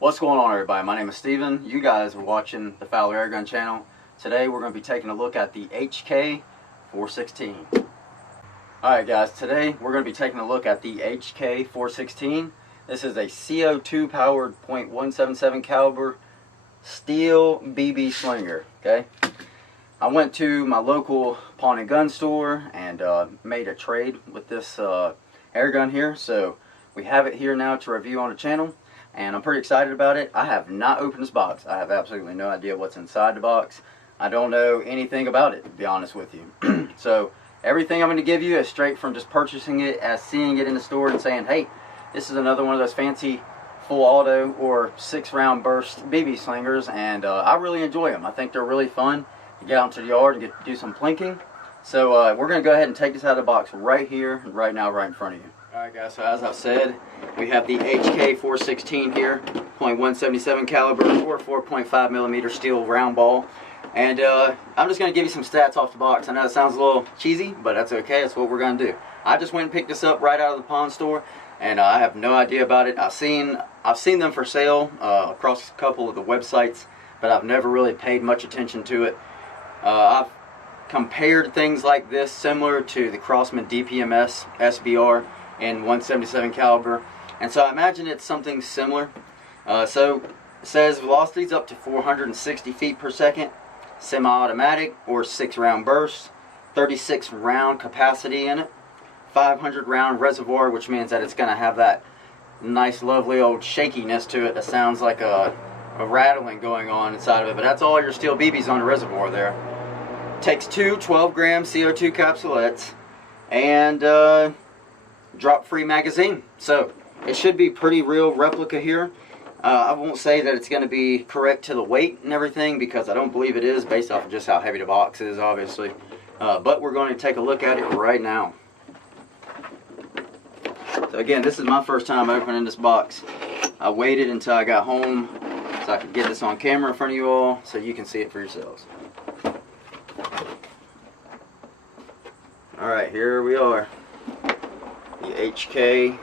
What's going on, everybody? My name is Steven. You guys are watching the Fowler Airgun channel. Today we're going to be taking a look at the HK416. Alright guys, today we're going to be taking a look at the HK416. This is a CO2 powered .177 caliber steel BB slinger. Okay, I went to my local pawn and gun store and made a trade with this air gun here. So we have it here now to review on the channel, and I'm pretty excited about it. I have not opened this box. I have absolutely no idea what's inside the box. I don't know anything about it, to be honest with you. So everything I'm going to give you is straight from just purchasing it, as seeing it in the store and saying, hey, this is another one of those fancy full auto or 6-round burst BB slingers, and I really enjoy them. I think they're really fun to get out into the yard and get to do some plinking. So we're going to go ahead and take this out of the box right here, right now, right in front of you. Alright guys, so as I've said, we have the HK416 here, .177 caliber or 4.5 millimeter steel round ball. And I'm just going to give you some stats off the box. I know it sounds a little cheesy, but that's okay. That's what we're going to do. I just went and picked this up right out of the pawn store, and I have no idea about it. I've seen them for sale across a couple of the websites, but I've never really paid much attention to it. I've compared things like this similar to the Crosman DPMS SBR in .177 caliber, and so I imagine it's something similar. So it says velocities up to 460 feet per second, semi-automatic or 6-round burst, 36 round capacity in it, 500 round reservoir, which means that it's going to have that nice lovely old shakiness to it that sounds like a rattling going on inside of it. But that's all your steel BBs on the reservoir there. Takes two 12-gram CO2 capsulettes and drop-free magazine. So it should be pretty real replica here. I won't say that it's going to be correct to the weight and everything, because I don't believe it is, based off of just how heavy the box is, obviously. But we're going to take a look at it right now. So again, this is my first time opening this box. I waited until I got home so I could get this on camera in front of you all so you can see it for yourselves. Alright, here we are. The HK416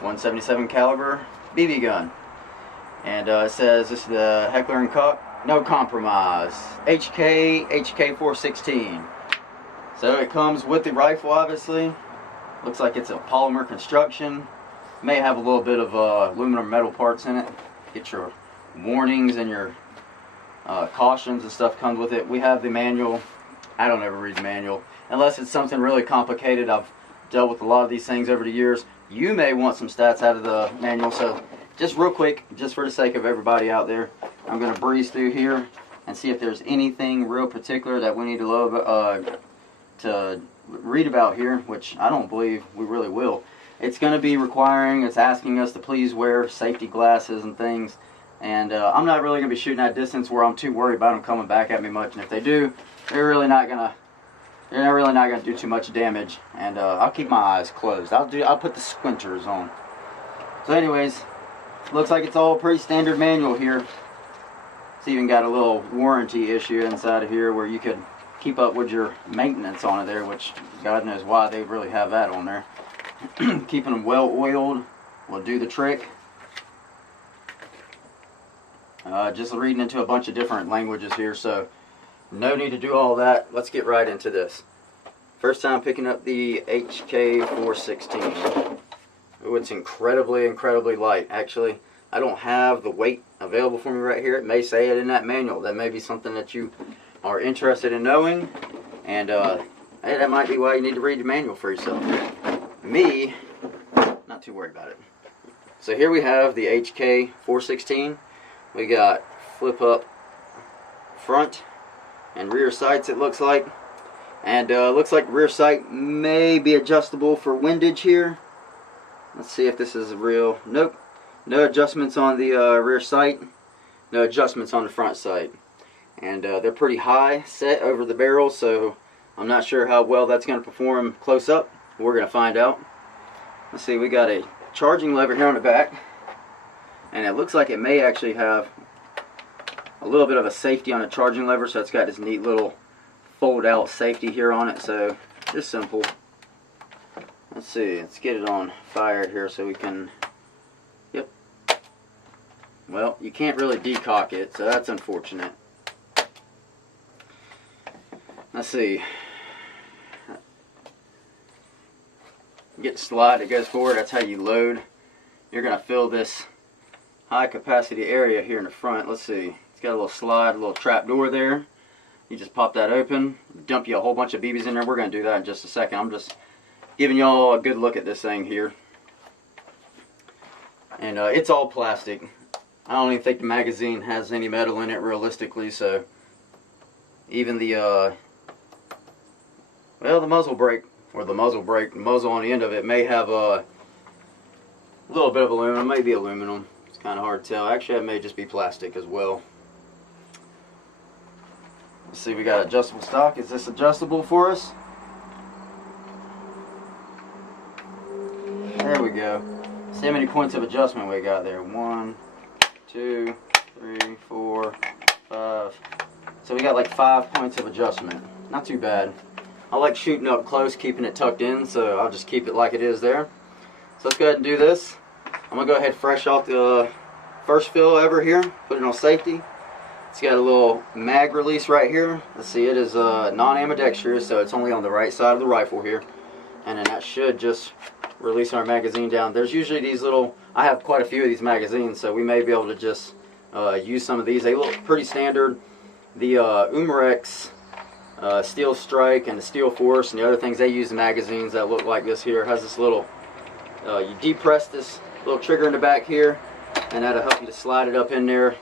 .177 caliber BB gun. And it says this is the Heckler & Koch No Compromise HK416. So it comes with the rifle, obviously. Looks like it's a polymer construction. May have a little bit of aluminum metal parts in it. Get your warnings and your cautions and stuff comes with it. We have the manual. I don't ever read the manual unless it's something really complicated. I've dealt with a lot of these things over the years. You may want some stats out of the manual, so just real quick, just for the sake of everybody out there, I'm going to breeze through here and see if there's anything real particular that we need to read about here, which I don't believe we really will. It's going to be it's asking us to please wear safety glasses and things, and I'm not really going to be shooting at distance where I'm too worried about them coming back at me much, and if they do, they're really not going to do too much damage, and I'll keep my eyes closed. I'll put the squinters on. So anyways, looks like it's all pretty standard manual here. It's even got a little warranty issue inside of here where you could keep up with your maintenance on it there, which God knows why they really have that on there. Keeping them well oiled will do the trick. Just reading into a bunch of different languages here, so no need to do all that. Let's get right into this. First time picking up the HK416. Oh, it's incredibly light. Actually, I don't have the weight available for me right here. It may say it in that manual. That may be something that you are interested in knowing, and hey, that might be why you need to read the manual for yourself. Me, not too worried about it. So here we have the HK416. We got flip up front and rear sights, it looks like, and looks like rear sight may be adjustable for windage here. Let's see if this is real. Nope, no adjustments on the rear sight, no adjustments on the front sight, and they're pretty high set over the barrel, so I'm not sure how well that's going to perform close up. We're going to find out. Let's see, we got a charging lever here on the back, and it looks like it may actually have a little bit of a safety on the charging lever, so it's got this neat little fold out safety here on it. So just simple. Let's see, let's get it on fire here so we can, yep. Well, you can't really decock it, so that's unfortunate. Let's see. Get the slide that goes forward, that's how you load. You're going to fill this high capacity area here in the front. Let's see, it's got a little slide, a little trap door there. You just pop that open, dump you a whole bunch of BBs in there. We're going to do that in just a second. I'm just giving y'all a good look at this thing here. And it's all plastic. I don't even think the magazine has any metal in it realistically, so even the well, the muzzle brake, or the muzzle on the end of it may have a little bit of aluminum, maybe aluminum. It's kind of hard to tell. Actually, it may just be plastic as well. Let's see, we got adjustable stock. Is this adjustable for us? There we go. See how many points of adjustment we got there. 1, 2, 3, 4, 5. So we got like 5 points of adjustment. Not too bad. I like shooting up close, keeping it tucked in, so I'll just keep it like it is there. So let's go ahead and do this. I'm going to go ahead and fresh off the first fill ever here. Put it on safety. It's got a little mag release right here. Let's see, it is non-ambidextrous, so it's only on the right side of the rifle here. And then that should just release our magazine down. There's usually these little, I have quite a few of these magazines, so we may be able to just use some of these. They look pretty standard. The Umarex Steel Strike and the Steel Force and the other things, they use magazines that look like this here. It has this little, you depress this little trigger in the back here, and that'll help you to slide it up in there.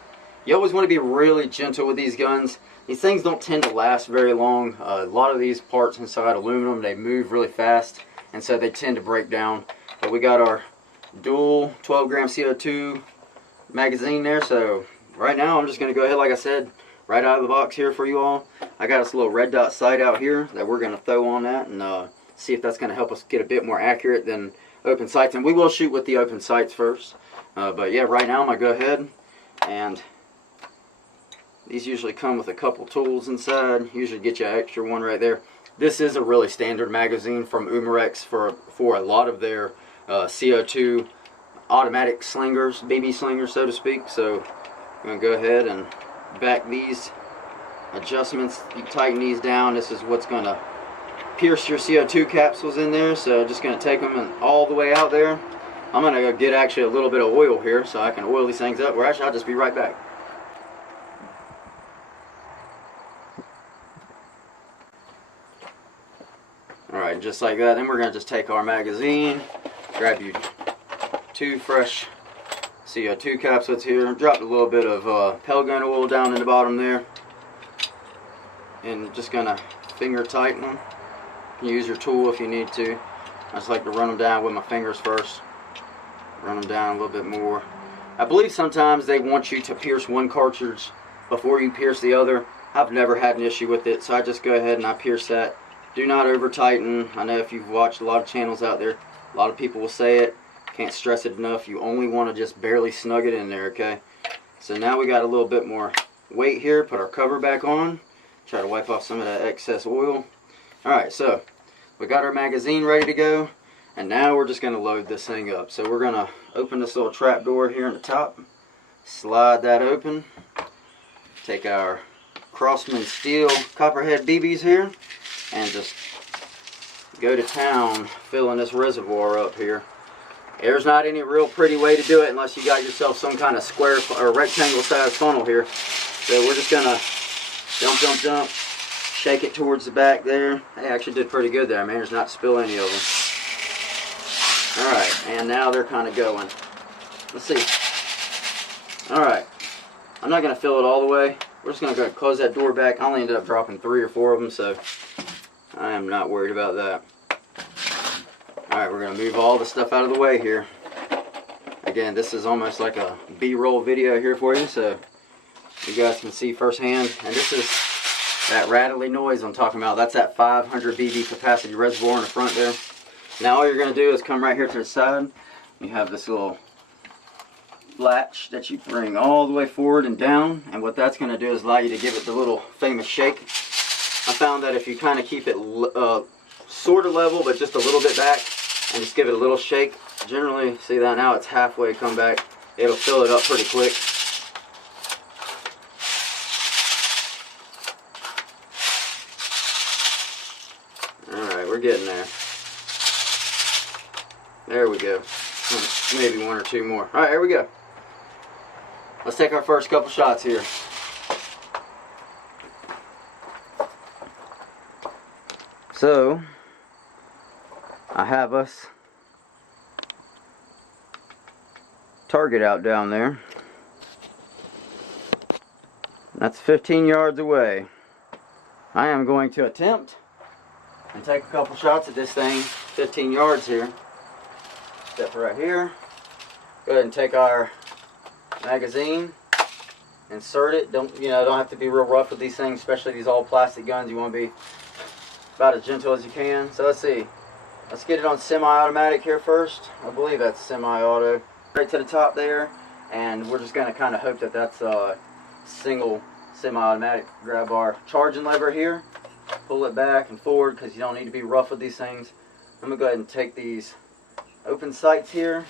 You always want to be really gentle with these guns. These things don't tend to last very long. A lot of these parts inside aluminum, they move really fast, and so they tend to break down. But we got our dual 12 gram CO2 magazine there, so right now I'm just going to go ahead, like I said, right out of the box here for you all. I got this little red dot sight out here that we're going to throw on that and see if that's going to help us get a bit more accurate than open sights. And we will shoot with the open sights first. But yeah, right now I'm going to go ahead, and these usually come with a couple tools inside. Usually get you an extra one right there. This is a really standard magazine from Umarex for a lot of their CO2 automatic slingers, BB slingers so to speak. So I'm going to go ahead and back these adjustments. You tighten these down. This is what's going to pierce your CO2 capsules in there. So just going to take them all the way out there. I'm going to go get actually a little bit of oil here so I can oil these things up. Or actually, I'll just be right back. Alright, just like that. Then we're going to just take our magazine, grab you 2 fresh CO2 capsules here, drop a little bit of pellet gun oil down in the bottom there, and just going to finger tighten them. You can use your tool if you need to. I just like to run them down with my fingers first. Run them down a little bit more. I believe sometimes they want you to pierce one cartridge before you pierce the other. I've never had an issue with it, so I just go ahead and I pierce that. Do not over tighten. I know if you've watched a lot of channels out there, a lot of people will say it. Can't stress it enough. You only want to just barely snug it in there, okay? So now we got a little bit more weight here. Put our cover back on. Try to wipe off some of that excess oil. Alright, so we got our magazine ready to go. And now we're just going to load this thing up. So we're going to open this little trap door here on the top. Slide that open. Take our Crosman Steel Copperhead BBs here. And just go to town filling this reservoir up here. There's not any real pretty way to do it unless you got yourself some kind of square or rectangle sized funnel here. So we're just going to dump, shake it towards the back there. Hey, I actually did pretty good there. I managed not to spill any of them. Alright, and now they're kind of going. Let's see. Alright, I'm not going to fill it all the way. We're just going to go close that door back. I only ended up dropping 3 or 4 of them, so I am not worried about that. Alright, we're going to move all the stuff out of the way here. Again, this is almost like a B-roll video here for you, so you guys can see firsthand. And this is that rattly noise I'm talking about. That's that 500 BB capacity reservoir in the front there. Now all you're going to do is come right here to the side. You have this little latch that you bring all the way forward and down, and what that's going to do is allow you to give it the little famous shake. I found that if you kind of keep it sort of level but just a little bit back, and just give it a little shake. Generally, see that now it's halfway come back. It'll fill it up pretty quick. Alright, we're getting there. There we go. Maybe one or two more. Alright, here we go. Let's take our first couple shots here. So, I have us target out down there. That's 15 yards away. I am going to attempt and take a couple shots at this thing 15 yards here. Step right here. Go ahead and take our magazine, insert it. Don't have to be real rough with these things, especially these all plastic guns. You want to be about as gentle as you can. So let's see. Let's get it on semi-automatic here first. I believe that's semi-auto. Right to the top there, and we're just going to kind of hope that that's a single semi-automatic. Grab our charging lever here, pull it back and forward because you don't need to be rough with these things. I'm going to go ahead and take these open sights here,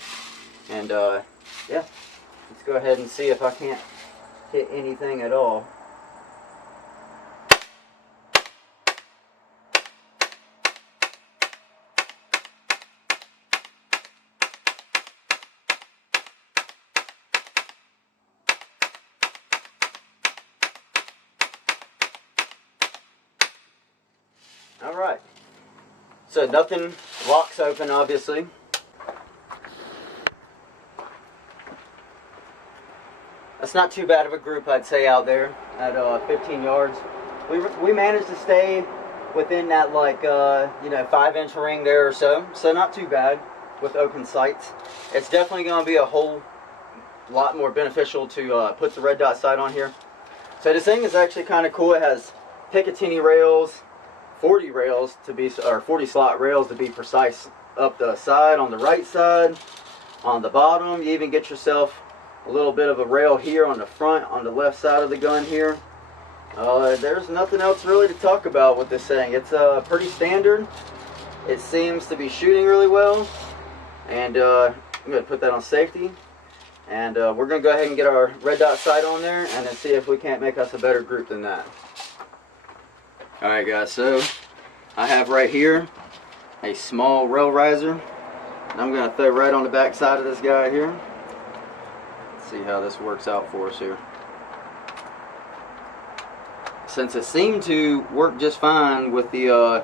and yeah, let's go ahead and see if I can't hit anything at all. Alright, so nothing locks open, obviously. That's not too bad of a group, I'd say, out there at 15 yards. We managed to stay within that, like, 5-inch ring there or so. So not too bad with open sights. It's definitely going to be a whole lot more beneficial to put the red dot sight on here. So this thing is actually kind of cool. It has Picatinny rails, 40 rails to be, or 40 slot rails to be precise, up the side, on the right side, on the bottom. You even get yourself a little bit of a rail here on the front, on the left side of the gun here. There's nothing else really to talk about with this thing. It's pretty standard. It seems to be shooting really well, and I'm going to put that on safety, and we're going to go ahead and get our red dot sight on there and then see if we can't make us a better group than that. Alright guys, so I have right here a small rail riser, and I'm going to throw right on the back side of this guy here. Let's see how this works out for us here. Since it seemed to work just fine with the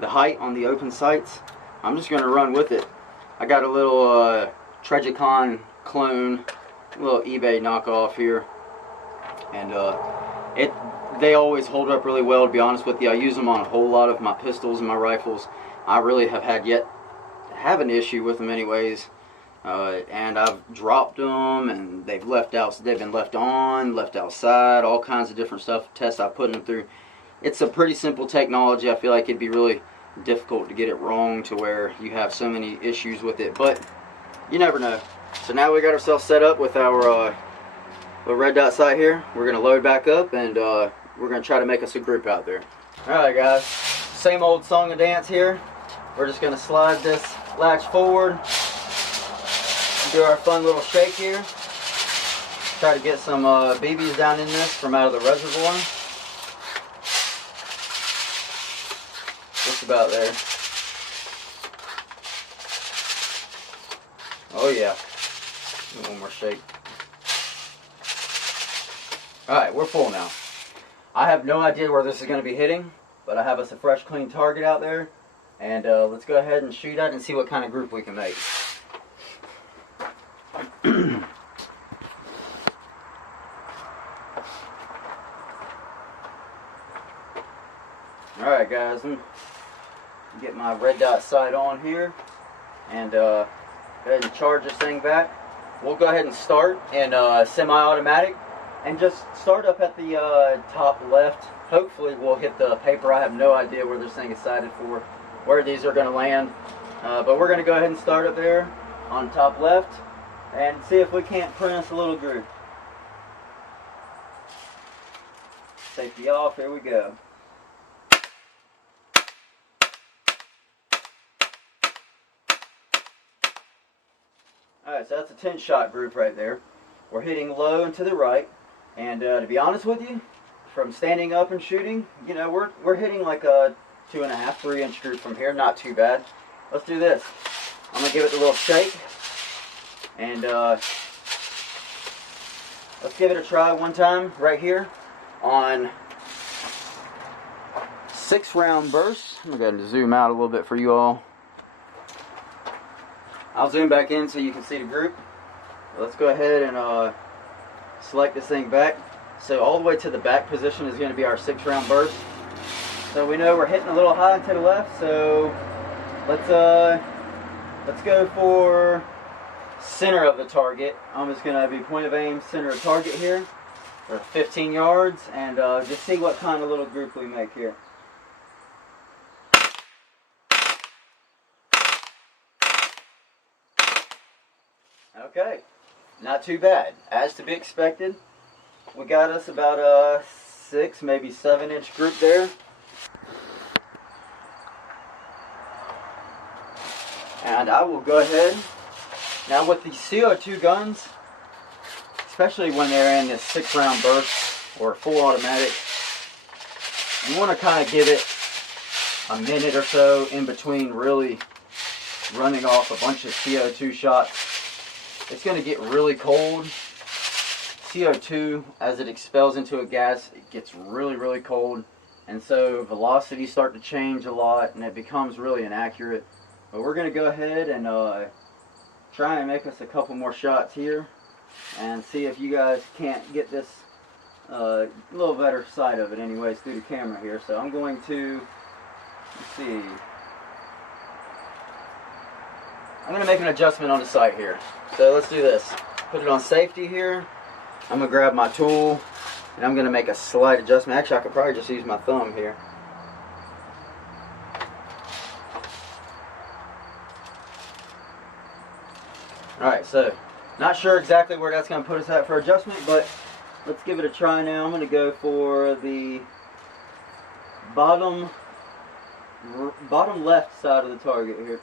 height on the open sights, I'm just going to run with it. I got a little Trijicon clone, a little eBay knockoff here, and they always hold up really well, to be honest with you. I use them on a whole lot of my pistols and my rifles. I really have had yet to have an issue with them anyways. And I've dropped them, and they've been left on, left outside, all kinds of different stuff, tests I've put them through. It's a pretty simple technology. I feel like it'd be really difficult to get it wrong to where you have so many issues with it, but you never know. So now we got ourselves set up with our red dot sight here. We're going to load back up, and we're going to try to make us a group out there. Alright guys, same old song and dance here. We're just going to slide this latch forward, do our fun little shake here. Try to get some BBs down in this from out of the reservoir. Just about there. Oh yeah. One more shake. Alright, we're full now. I have no idea where this is going to be hitting, but I have us a fresh, clean target out there. And let's go ahead and shoot at it and see what kind of group we can make. Alright guys, let me get my red dot sight on here and go ahead and charge this thing back. We'll go ahead and start in semi-automatic and just start up at the top left. Hopefully we'll hit the paper. I have no idea where this thing is sighted for, where these are going to land, but we're going to go ahead and start up there on top left and see if we can't print us a little group. Safety off, here we go. Alright, so that's a 10 shot group right there. We're hitting low and to the right. And to be honest with you, from standing up and shooting, you know, we're hitting like a 2.5, 3 inch group from here. Not too bad. Let's do this. I'm going to give it a little shake. And let's give it a try one time right here on 6-round bursts. I'm going to go ahead and zoom out a little bit for you all. I'll zoom back in so you can see the group. Let's go ahead and select this thing back. So all the way to the back position is going to be our 6-round burst. So we know we're hitting a little high to the left. So let's go for center of the target. I'm just going to be point of aim, center of target here for 15 yards, and just see what kind of little group we make here. Okay, not too bad. As to be expected, we got us about a 6, maybe 7 inch group there. And I will go ahead. Now with the CO2 guns, especially when they're in this 6-round burst or full automatic, you want to kind of give it a minute or so in between really running off a bunch of CO2 shots. It's going to get really cold. CO2, as it expels into a gas, it gets really, really cold. And so velocities start to change a lot and it becomes really inaccurate. But we're going to go ahead and try and make us a couple more shots here and see if you guys can't get this a little better side of it anyways through the camera here. So I'm going to, let's see, I'm going to make an adjustment on the sight here. So let's do this. Put it on safety here. I'm going to grab my tool and I'm going to make a slight adjustment. Actually, I could probably just use my thumb here. Alright, so not sure exactly where that's going to put us at for adjustment, but let's give it a try now. I'm going to go for the bottom left side of the target here.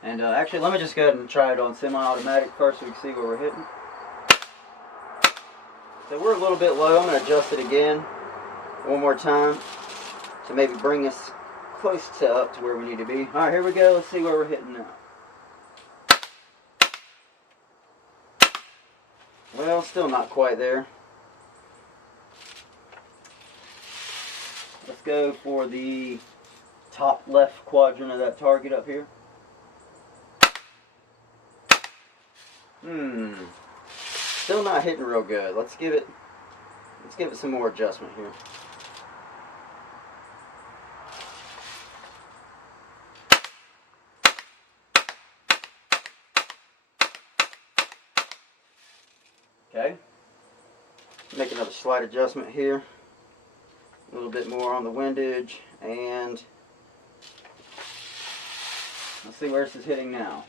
And actually, let me just go ahead and try it on semi-automatic first so we can see where we're hitting. So we're a little bit low. I'm going to adjust it again one more time to maybe bring us close to up to where we need to be. Alright, here we go. Let's see where we're hitting now. Well, still not quite there. Let's go for the top left quadrant of that target up here. Still not hitting real good. Let's give it some more adjustment here. Okay. Make another slight adjustment here. A little bit more on the windage, and let's see where this is hitting now.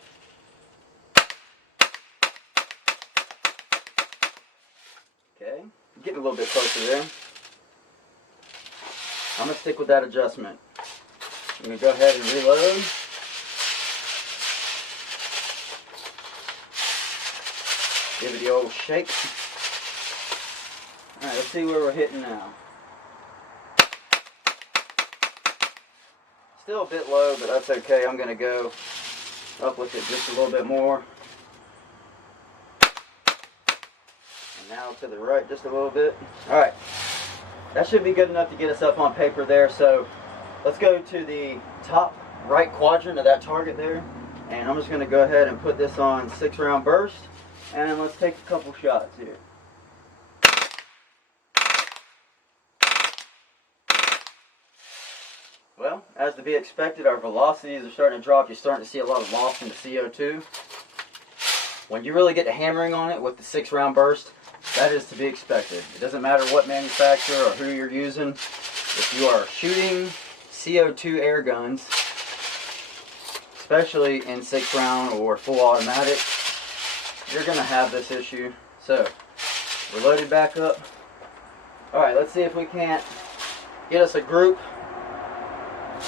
Okay, getting a little bit closer there. I'm going to stick with that adjustment. I'm going to go ahead and reload. Give it the old shake. Alright, let's see where we're hitting now. Still a bit low, but that's okay. I'm going to go up with it just a little bit more. Now to the right just a little bit. Alright, that should be good enough to get us up on paper there. So let's go to the top right quadrant of that target there, and I'm just going to go ahead and put this on 6-round burst, and let's take a couple shots here. Well, as to be expected, our velocities are starting to drop. You're starting to see a lot of loss in the CO2. When you really get to hammering on it with the 6-round burst, that is to be expected. It doesn't matter what manufacturer or who you're using. If you are shooting CO2 air guns, especially in 6-round or full automatic, you're going to have this issue. So, we're loaded back up. Alright, let's see if we can't get us a group.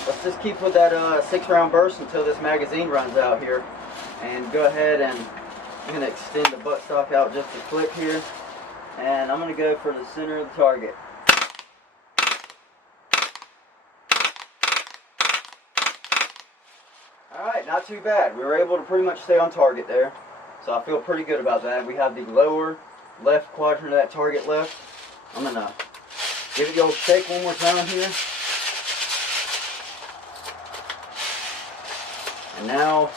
Let's just keep with that 6-round burst until this magazine runs out here. And go ahead and I'm going to extend the buttstock out just a click here. And I'm going to go for the center of the target. Alright, not too bad. We were able to pretty much stay on target there. So I feel pretty good about that. We have the lower left quadrant of that target left. I'm going to give it the old shake one more time here. And now,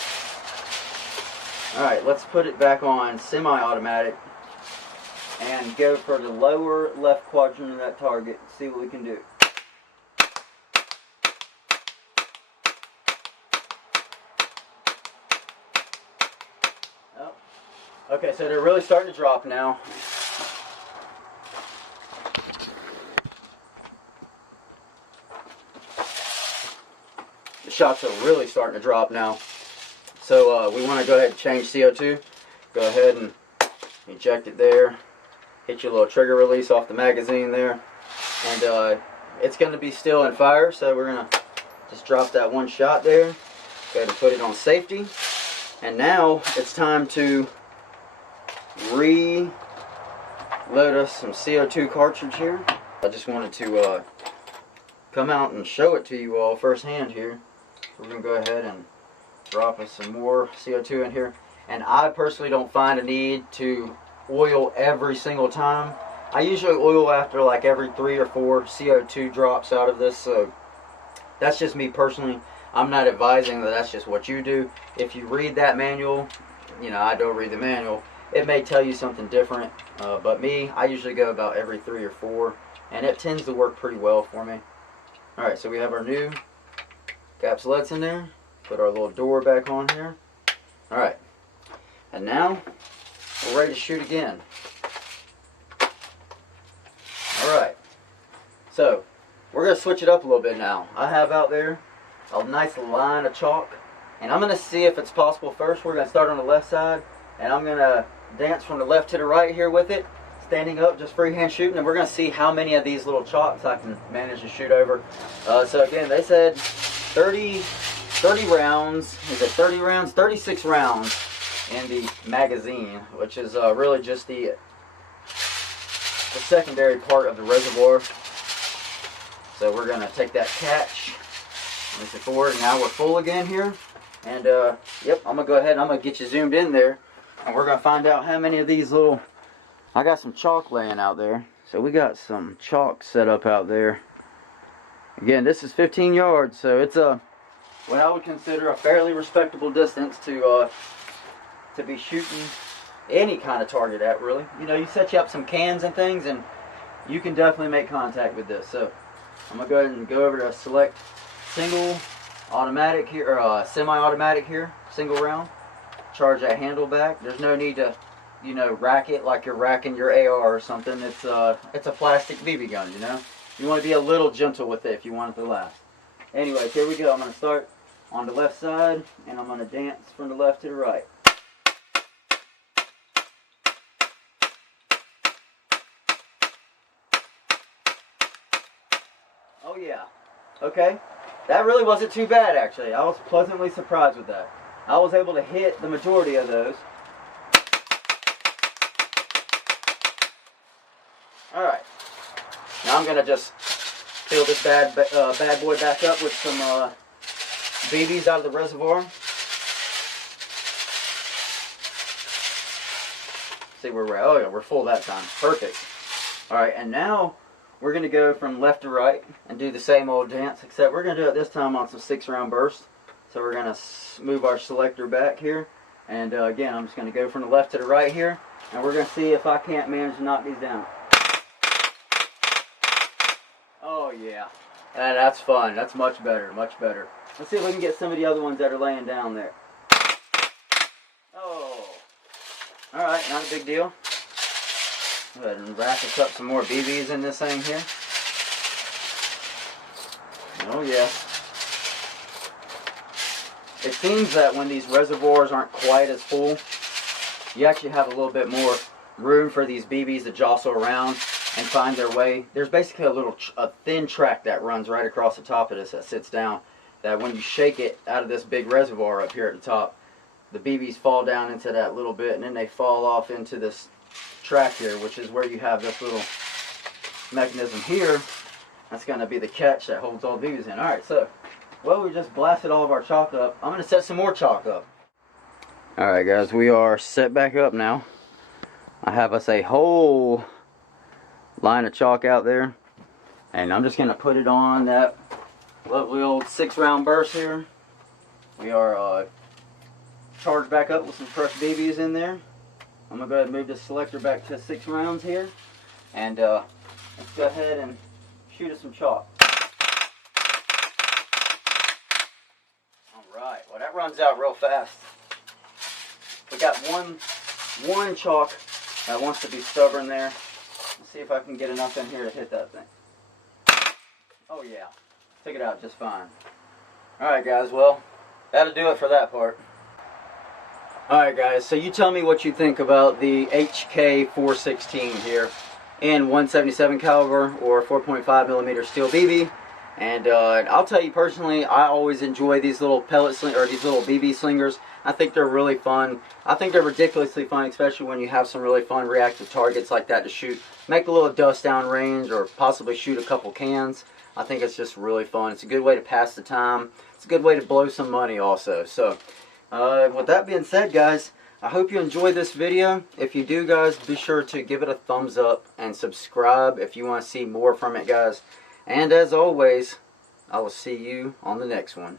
alright, let's put it back on semi-automatic and go for the lower left quadrant of that target and see what we can do. Oh. Okay, so they're really starting to drop now. The shots are really starting to drop now. So we want to go ahead and change CO2. Go ahead and eject it there. Hit your little trigger release off the magazine there. And it's going to be still in fire, so we're going to just drop that one shot there. Go ahead and put it on safety. And now it's time to reload us some CO2 cartridge here. I just wanted to come out and show it to you all firsthand here. We're going to go ahead and drop us some more CO2 in here. And I personally don't find a need to oil every single time. I usually oil after like every 3 or 4 CO2 drops out of this. So that's just me personally. I'm not advising that that's just what you do. If you read that manual, you know, I don't read the manual, it may tell you something different. But me, I usually go about every 3 or 4. And it tends to work pretty well for me. Alright, so we have our new capsulettes in there. Put our little door back on here. Alright. And now, we're ready to shoot again. Alright. So, we're going to switch it up a little bit now. I have out there a nice line of chalk. And I'm going to see if it's possible first. We're going to start on the left side. And I'm going to dance from the left to the right here with it. Standing up, just freehand shooting. And we're going to see how many of these little chalks I can manage to shoot over. So again, they said 30 rounds. Is it 30 rounds? 36 rounds in the magazine, which is really just the secondary part of the reservoir. So we're going to take that catch, move it forward, and now we're full again here. And yep, I'm going to go ahead and I'm going to get you zoomed in there. And we're going to find out how many of these little... I got some chalk laying out there. So we got some chalk set up out there. Again, this is 15 yards, so it's what I would consider a fairly respectable distance to be shooting any kind of target at, really. You know, you set you up some cans and things, and you can definitely make contact with this. So I'm going to go ahead and go over to select single automatic here, or semi-automatic here, single round. Charge that handle back. There's no need to, you know, rack it like you're racking your AR or something. It's a plastic BB gun, you know. You want to be a little gentle with it if you want it to last. Anyways, here we go. I'm going to start on the left side, and I'm going to dance from the left to the right. Oh yeah. Okay. That really wasn't too bad, actually. I was pleasantly surprised with that. I was able to hit the majority of those. Alright. Now I'm going to just fill this bad boy back up with some BBs out of the reservoir. See where we're at. Oh yeah, we're full that time. Perfect. Alright, and now we're going to go from left to right and do the same old dance, except we're going to do it this time on some 6-round bursts. So we're going to move our selector back here. And again, I'm just going to go from the left to the right here. And we're going to see if I can't manage to knock these down. Oh yeah. That's fun. That's much better. Much better. Let's see if we can get some of the other ones that are laying down there. Oh. Alright, not a big deal. Go ahead and rack us up some more BBs in this thing here. Oh yeah. It seems that when these reservoirs aren't quite as full, you actually have a little bit more room for these BBs to jostle around and find their way. There's basically a thin track that runs right across the top of this that sits down, that when you shake it out of this big reservoir up here at the top, the BBs fall down into that little bit, and then they fall off into this track here, which is where you have this little mechanism here. That's going to be the catch that holds all the BBs in. Alright, so, well, we just blasted all of our chalk up. I'm going to set some more chalk up. Alright guys, we are set back up now. I have us a whole line of chalk out there, and I'm just going to put it on that lovely old 6-round burst here. We are charged back up with some fresh BBs in there. I'm going to go ahead and move this selector back to 6 rounds here, and let's go ahead and shoot us some chalk. Alright, well that runs out real fast. We got one chalk that wants to be stubborn there. Let's see if I can get enough in here to hit that thing. Oh yeah, took it out just fine. Alright guys, well, that'll do it for that part. Alright guys, so you tell me what you think about the HK 416 here in 177 caliber or 4.5 millimeter steel BB. And I'll tell you personally, I always enjoy these little pellet or these little BB slingers. I think they're really fun. I think they're ridiculously fun, especially when you have some really fun reactive targets like that to shoot. Make a little dust down range or possibly shoot a couple cans. I think it's just really fun. It's a good way to pass the time. It's a good way to blow some money also. So, with that being said, guys, I hope you enjoyed this video. If you do, guys, be sure to give it a thumbs up and subscribe if you want to see more from it, guys. And as always, I will see you on the next one.